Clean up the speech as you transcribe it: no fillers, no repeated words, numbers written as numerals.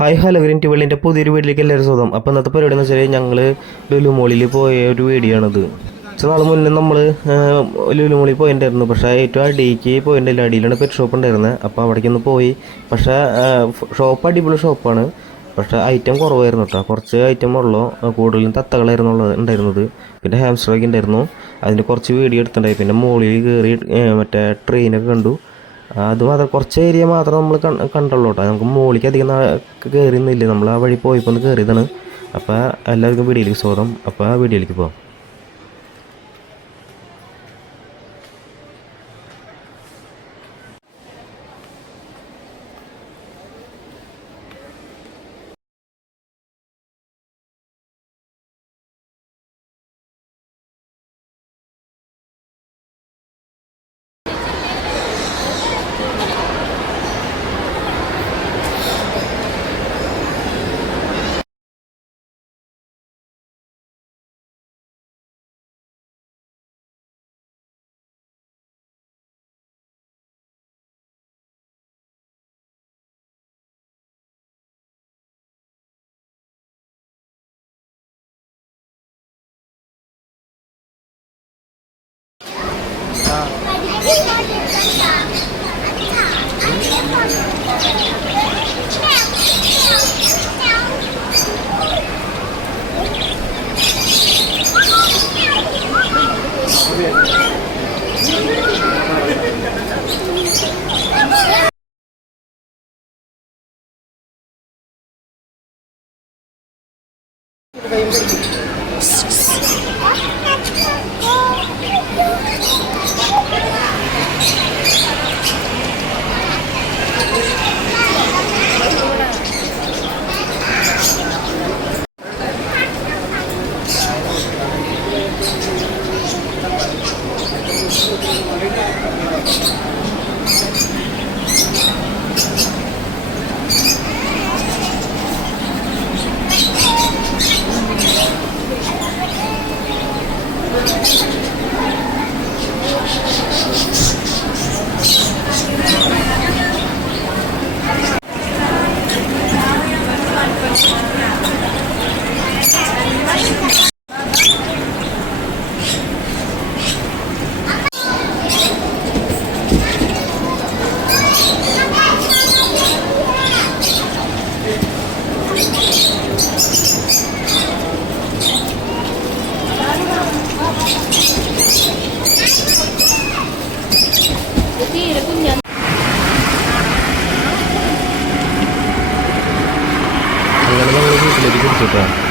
Hi hello green ട്യൂബിളിൻ്റെ പുതിയൊരു വീട്ടിലേക്ക് എല്ലാവരും സ്വന്തം. അപ്പോൾ ഇന്നത്തെ പരിപാടി എന്ന് വെച്ചാൽ ഞങ്ങൾ ലുലു മോളിൽ പോയ ഒരു വീഡിയോ ആണിത്. കുറച്ച് നാൾ മുന്നേ നമ്മൾ ലുലു മോളിൽ പോയിട്ടുണ്ടായിരുന്നു. പക്ഷേ ഏറ്റവും അടിയിലേക്ക് പോയിട്ടുണ്ടായില്ല. അടിയിലാണ് പെറ്റ് ഷോപ്പ് ഉണ്ടായിരുന്നത്. അപ്പോൾ അവിടേക്കൊന്ന് പോയി. പക്ഷേ ഷോപ്പ് അടിപൊളി ഷോപ്പാണ്. പക്ഷേ ഐറ്റം കുറവായിരുന്നു കേട്ടോ. കുറച്ച് ഐറ്റം ഉള്ളൂ. കൂടുതലും തത്തകളായിരുന്നു ഉണ്ടായിരുന്നത്. പിന്നെ ഹാംസ്റ്ററൊക്കെ ഉണ്ടായിരുന്നു. അതിൻ്റെ കുറച്ച് വീഡിയോ എടുത്തിട്ടുണ്ടായി. പിന്നെ മോളിൽ കയറി മറ്റേ ട്രെയിനൊക്കെ കണ്ടു. അതുമാത്രം കുറച്ച് ഏരിയ മാത്രം നമ്മൾ കണ്ടുള്ളൂ കേട്ടോ. നമുക്ക് മുകളിലേക്ക് അധികം കയറിയൊന്നുമില്ല. നമ്മൾ ആ വഴി പോയപ്പോൾ ഒന്ന് കയറിയതാണ്. അപ്പോൾ എല്ലാവർക്കും വീഡിയോയിലേക്ക് സ്വാഗതം. അപ്പോൾ ആ വീഡിയോയിലേക്ക് പോകാം. അങ്ങനെ നമ്മൾ വീട്ടിലേക്ക് തിരിച്ചിട്ടാണ്.